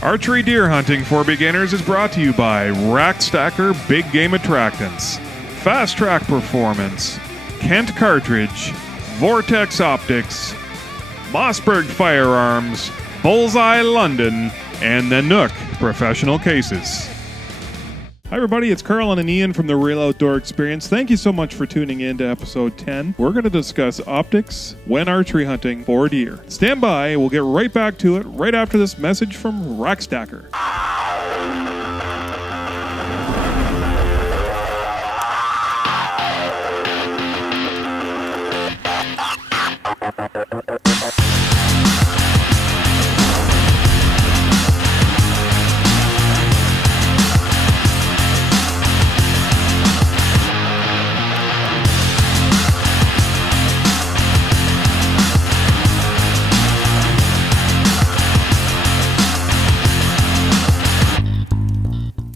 Archery deer hunting for beginners is brought to you by Rack Stacker Big Game Attractants, Fast Track Performance, Kent Cartridge, Vortex Optics, Mossberg Firearms, Bullseye London, and the Nook Professional Cases. Hi everybody, it's Carl and Ian from the Real Outdoor Experience. Thank you so much for tuning in to episode 10. We're going to discuss optics when archery hunting for deer. Stand by, we'll get right back to it right after this message from Rack Stacker.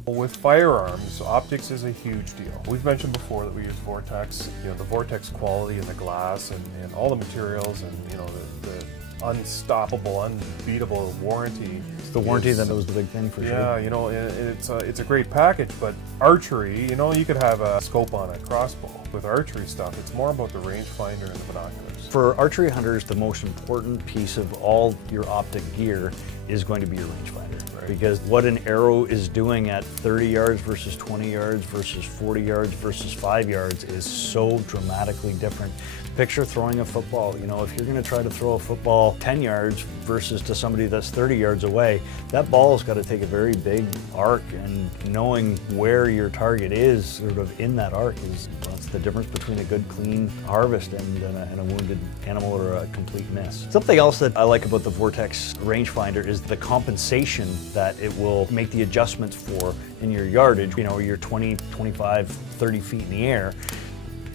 With firearms, optics is a huge deal. We've mentioned before that we use Vortex. You know, the Vortex quality and the glass and all the materials and, you know, the unstoppable, unbeatable warranty. It's the warranty that was the big thing for sure. Yeah, you know, it's a great package, but archery, you know, you could have a scope on a crossbow. With archery stuff, it's more about the rangefinder and the binoculars. For archery hunters, the most important piece of all your optic gear is going to be your rangefinder. Right. Because what an arrow is doing at 30 yards versus 20 yards versus 40 yards versus 5 yards is so dramatically different. Picture throwing a football. You know, if you're going to try to throw a football 10 yards versus to somebody that's 30 yards away, that ball's got to take a very big arc, and knowing where your target is sort of in that arc is, well, it's the difference between a good clean harvest and a wounded animal or a complete miss. Something else that I like about the Vortex rangefinder is the compensation that it will make the adjustments for in your yardage. You know, you're 20, 25, 30 feet in the air.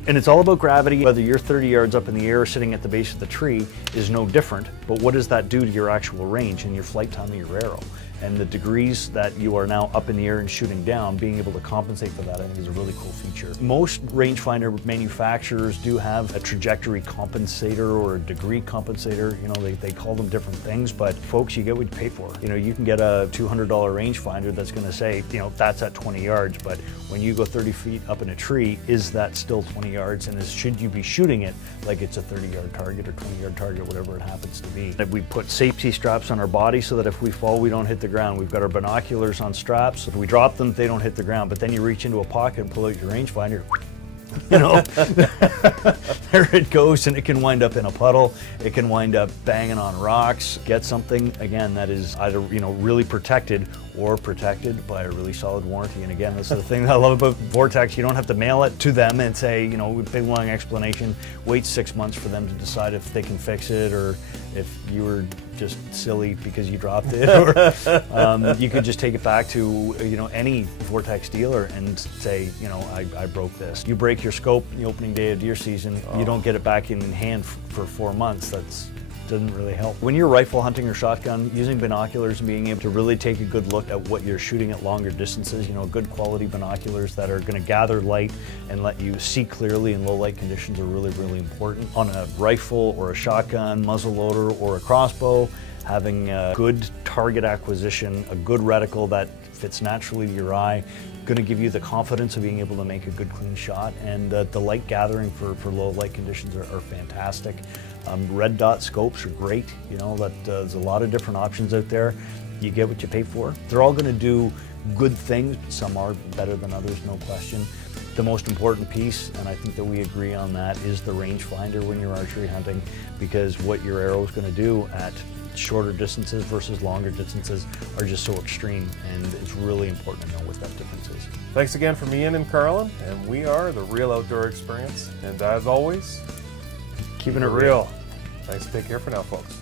And it's all about gravity. Whether you're 30 yards up in the air or sitting at the base of the tree is no different, but what does that do to your actual range and your flight time of your arrow? And the degrees that you are now up in the air and shooting down, being able to compensate for that, I think is a really cool feature. Most rangefinder manufacturers do have a trajectory compensator or a degree compensator. You know, they call them different things, but folks, you get what you pay for. You know, you can get a $200 rangefinder that's gonna say, you know, that's at 20 yards, but when you go 30 feet up in a tree, is that still 20 yards? And should you be shooting it like it's a 30-yard target or 20-yard target, whatever it happens to be? We put safety straps on our body so that if we fall, we don't hit the ground. We've got our binoculars on straps. If we drop them, they don't hit the ground. But then you reach into a pocket and pull out your rangefinder, you know, there it goes, and it can wind up in a puddle. It can wind up banging on rocks. Get something, again, that is either, you know, really protected or protected by a really solid warranty. And again, this is the thing that I love about Vortex. You don't have to mail it to them and say, you know, big long explanation, wait 6 months for them to decide if they can fix it or if you were just silly because you dropped it, or you could just take it back to, you know, any Vortex dealer and say, you know, I broke this. You break your scope the opening day of deer season, you don't get it back in hand for 4 months. That's doesn't really help. When you're rifle hunting or shotgun, using binoculars and being able to really take a good look at what you're shooting at longer distances, you know, good quality binoculars that are going to gather light and let you see clearly in low light conditions are really, really important. On a rifle or a shotgun, muzzleloader or a crossbow, having a good target acquisition, a good reticle that fits naturally to your eye, going to give you the confidence of being able to make a good clean shot, and the light gathering for low light conditions are fantastic. Red dot scopes are great, you know, that there's a lot of different options out there. You get what you pay for. They're all going to do good things. Some are better than others, no question. The most important piece, and I think that we agree on that, is the rangefinder when you're archery hunting, because what your arrow is going to do at shorter distances versus longer distances are just so extreme, and it's really important to know what that difference is. Thanks again from Ian and Carlin, and we are the Real Outdoor Experience. And as always, keeping it real. Thanks. Take care for now, folks.